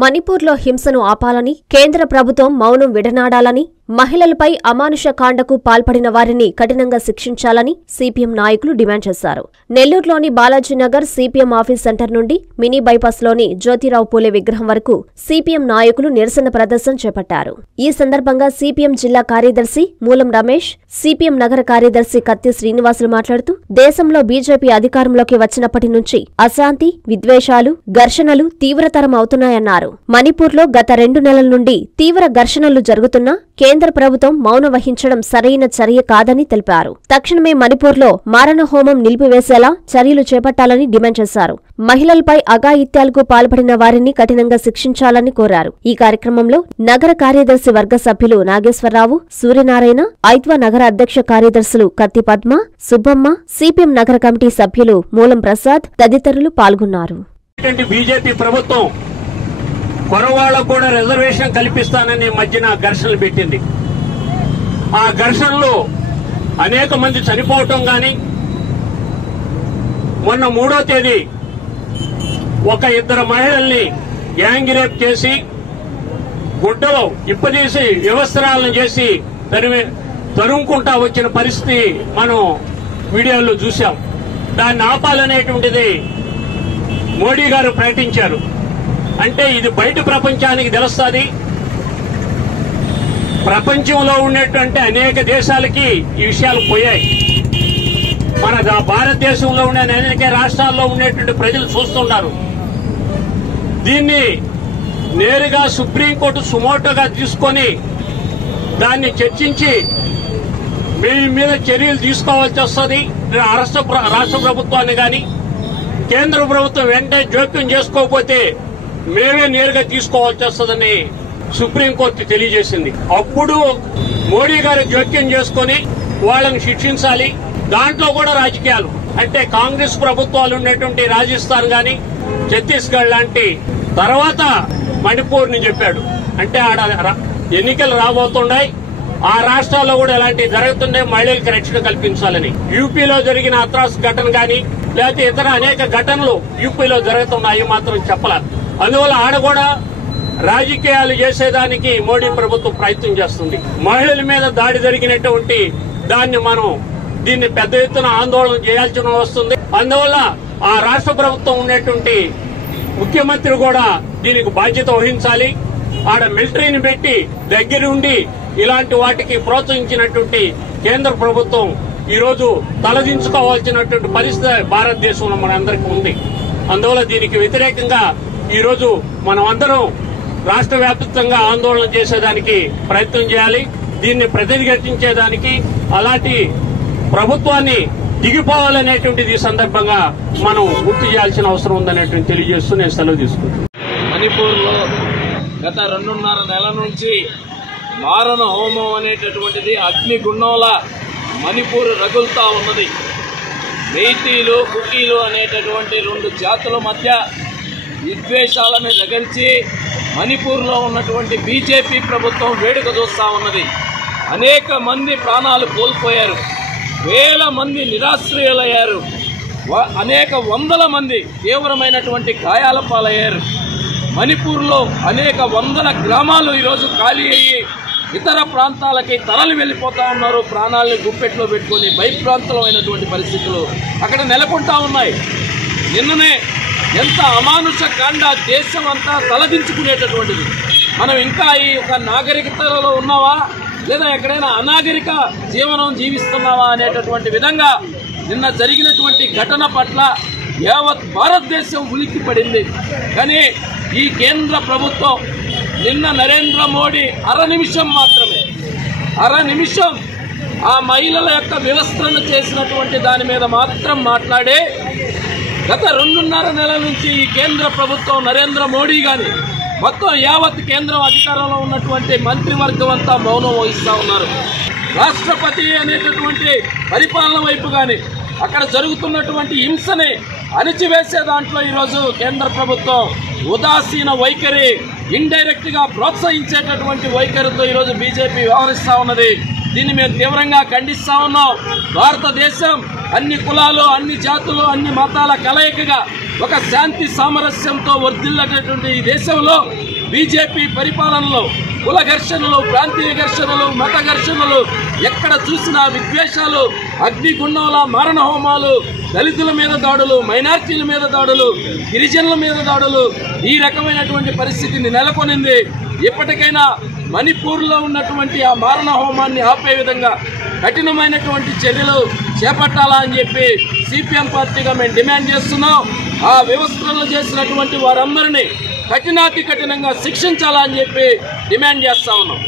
మణిపూర్లో హింసను ఆపాలని, కేంద్ర ప్రభుత్వం మౌనం విడనాడాలని, మహిళలపై అమానుష కాండకు పాల్పడిన వారిని కఠినంగా శిక్షించాలని సిపిఎం నాయకులు డిమాండ్ చేశారు. నెల్లూరులోని బాలాజీనగర్ సిపిఎం ఆఫీస్ సెంటర్ నుండి మినీ బైపాస్లోని జ్యోతిరావు పూలే విగ్రహం వరకు సిపిఎం నాయకులు నిరసన ప్రదర్శన చేపట్టారు. ఈ సందర్భంగా సిపిఎం జిల్లా కార్యదర్శి మూలం రమేష్, సిపిఎం నగర కార్యదర్శి కత్తి శ్రీనివాసులు మాట్లాడుతూ, దేశంలో బీజేపీ అధికారంలోకి వచ్చినప్పటి నుంచి అశాంతి, విద్వేషాలు, ఘర్షణలు తీవ్రతరం అవుతున్నాయన్నారు. మణిపూర్లో గత 2 నెలల నుండి తీవ్ర ఘర్షణలు జరుగుతున్నా కేంద్ర ప్రభుత్వం మౌనం వహించడం సరైన చర్య కాదని తెలిపారు. తక్షణమే మణిపూర్లో మారణహోమం నిలిపివేసేలా చర్యలు చేపట్టాలని డిమాండ్ చేశారు. మహిళలపై అఘాయిత్యాలకు పాల్పడిన వారిని కఠినంగా శిక్షించాలని కోరారు. ఈ కార్యక్రమంలో నగర కార్యదర్శి వర్గ సభ్యులు నాగేశ్వరరావు, సూర్యనారాయణ, ఐత్వా నగర అధ్యక్ష కార్యదర్శులు కత్తి పద్మ, సుబ్బమ్మ, సిపిఎం నగర కమిటీ సభ్యులు మూలం ప్రసాద్ తదితరులు పాల్గొన్నారు. బీజేపీ ప్రభుత్వం కొరవాళ్లకు కూడా రిజర్వేషన్ కల్పిస్తానని మధ్యన ఘర్షణలు పెట్టింది. ఆ ఘర్షణలో అనేక మంది చనిపోవటం గాని, మొన్న 3వ తేదీ ఒక 2 మహిళల్ని గ్యాంగ్ రేప్ చేసి గుడ్డలో ఇప్పదీసి వ్యవస్థరాలను చేసి తరుముకుంటా వచ్చిన పరిస్థితి మనం వీడియోలో చూశాం. దాన్ని ఆపాలనేటువంటిది మోడీ గారు ప్రకటించారు. అంటే ఇది బయట ప్రపంచానికి తెలుస్తుంది. ప్రపంచంలో ఉన్నటువంటి అనేక దేశాలకి ఈ విషయాలు పోయాయి. మన భారతదేశంలో ఉండే అనేక రాష్ట్రాల్లో ఉండేటువంటి ప్రజలు చూస్తున్నారు. దీన్ని నేరుగా సుప్రీంకోర్టు సుమోటోగా తీసుకొని దాన్ని చర్చించి వీరి మీద చర్యలు తీసుకోవాల్సి వస్తుంది. రాష్ట్ర ప్రభుత్వాన్ని గాని కేంద్ర ప్రభుత్వం వెంటనే జోక్యం చేసుకోకపోతే మేమే నేరుగా తీసుకోవాల్సి వస్తుందని సుప్రీంకోర్టు తెలియజేసింది. అప్పుడు మోడీ గారు జోక్యం చేసుకుని వాళ్ళని శిక్షించాలి. దాంట్లో కూడా రాజకీయాలు అంటే కాంగ్రెస్ ప్రభుత్వాలు ఉన్నటువంటి రాజస్థాన్ గాని, ఛత్తీస్గఢ్ లాంటి, తర్వాత మణిపూర్ ని చెప్పాడు. అంటే ఆడ ఎన్నికలు రాబోతున్నాయి, ఆ రాష్ట్రాల్లో కూడా ఎలాంటి జరుగుతున్నాయి, మహిళలకు రక్షణ కల్పించాలని. యూపీలో జరిగిన అత్రాస్ ఘటన గాని లేకపోతే ఇతర అనేక ఘటనలు యూపీలో జరుగుతున్నాయి మాత్రం చెప్పాల. అందువల్ల ఆడ కూడా రాజకీయాలు చేసేదానికి మోడీ ప్రభుత్వం ప్రయత్నం చేస్తుంది. మహిళల మీద దాడి జరిగినటువంటి దీన్ని పెద్ద ఎత్తున ఆందోళన చేయాల్సి వస్తుంది. అందువల్ల ఆ రాష్ట్ర ప్రభుత్వం ఉన్నటువంటి ముఖ్యమంత్రి కూడా దీనికి బాధ్యత వహించాలి. ఆడ మిలిటరీని పెట్టి దగ్గరుండి ఇలాంటి వాటికి ప్రోత్సహించినటువంటి కేంద్ర ప్రభుత్వం ఈ రోజు తలదించుకోవాల్సినటువంటి పరిస్థితి భారతదేశంలో మనందరికీ ఉంది. అందువల్ల దీనికి వ్యతిరేకంగా ఈ రోజు మనం అందరం రాష్ట్ర వ్యాప్తంగా ఆందోళన చేసేదానికి ప్రయత్నం చేయాలి. దీన్ని ప్రతిఘటించేదానికి అలాంటి ప్రభుత్వాన్ని దిగిపోవాలనేటువంటిది ఈ సందర్భంగా మనం గుర్తు చేయాల్సిన అవసరం ఉందనేటువంటి తెలియజేస్తూ నేను సెలవు తీసుకుంటాను. మణిపూర్లో గత 2.5 నెలల నుంచి మారణ హోమం అనేటటువంటిది అగ్నిగుండంలా మణిపూర్ రగులుతా ఉన్నది. మెయితీలు, కుకీలు అనేటటువంటి 2 జాతుల మధ్య విద్వేషాలను రగిల్చి మణిపూర్లో ఉన్నటువంటి బీజేపీ ప్రభుత్వం వేడుక చూస్తా ఉన్నది. అనేక మంది ప్రాణాలు కోల్పోయారు, వేల మంది నిరాశ్రయులయ్యారు, అనేక వందల మంది తీవ్రమైనటువంటి గాయాల పాలయ్యారు. మణిపూర్లో అనేక వందల గ్రామాలు ఈరోజు ఖాళీ అయ్యి ఇతర ప్రాంతాలకి తరలి వెళ్లిపోతా ఉన్నారు. ప్రాణాలను గుప్పెట్లో పెట్టుకుని భయప్రాంతమైనటువంటి పరిస్థితులు అక్కడ నెలకొంటా ఉన్నాయి. నిన్ననే ఎంత అమానుష కాండ దేశం అంతా తలదించుకునేటటువంటిది. మనం ఇంకా ఈ ఒక నాగరికతలో ఉన్నావా లేదా ఎక్కడైనా అనాగరిక జీవనం జీవిస్తున్నావా అనేటటువంటి విధంగా నిన్న జరిగినటువంటి ఘటన పట్ల యావత్ భారతదేశం ఉలిక్కి పడింది. కానీ ఈ కేంద్ర ప్రభుత్వం నిన్న నరేంద్ర మోడీ అర నిమిషం ఆ మహిళల యొక్క వివస్త్రను చేసినటువంటి దాని మీద మాత్రం మాట్లాడే గత 2.5 నెలల నుంచి ఈ కేంద్ర ప్రభుత్వం నరేంద్ర మోడీ గాని మొత్తం యావత్ కేంద్రం అధికారంలో ఉన్నటువంటి మంత్రివర్గం అంతా మౌనం వహిస్తూ ఉన్నారు. రాష్ట్రపతి అనేటటువంటి పరిపాలన వైపు కానీ అక్కడ జరుగుతున్నటువంటి హింసని అణిచివేసే దాంట్లో ఈరోజు కేంద్ర ప్రభుత్వం ఉదాసీన వైఖరి, ఇండైరెక్ట్ గా ప్రోత్సహించేటటువంటి వైఖరితో ఈరోజు బీజేపీ వ్యవహరిస్తా ఉన్నది. దీన్ని మేము తీవ్రంగా ఖండిస్తా ఉన్నాం. భారతదేశం అన్ని కులాలు, అన్ని జాతులు, అన్ని మతాల కలయికగా ఒక శాంతి సామరస్యంతో వర్ధిల్లేటటువంటి ఈ దేశంలో బీజేపీ పరిపాలనలో కుల ఘర్షణలు, ప్రాంతీయ ఘర్షణలు, మత ఘర్షణలు, ఎక్కడ చూసినా విద్వేషాలు, అగ్నిగుండంల మారణ హోమాలు, దళితుల మీద దాడులు, మైనార్టీల మీద దాడులు, గిరిజనుల మీద దాడులు, ఈ రకమైనటువంటి పరిస్థితిని నెలకొనింది. ఇప్పటికైనా మణిపూర్లో ఉన్నటువంటి ఆ మారణ హోమాన్ని ఆపే విధంగా కఠినమైనటువంటి చర్యలు చేపట్టాలా అని చెప్పి సిపిఎం పార్టీగా మేము డిమాండ్ చేస్తున్నాం. ఆ వ్యవస్థలను చేసినటువంటి వారందరినీ కఠినాతి కఠినంగా శిక్షించాలా అని చెప్పి డిమాండ్ చేస్తా ఉన్నాం.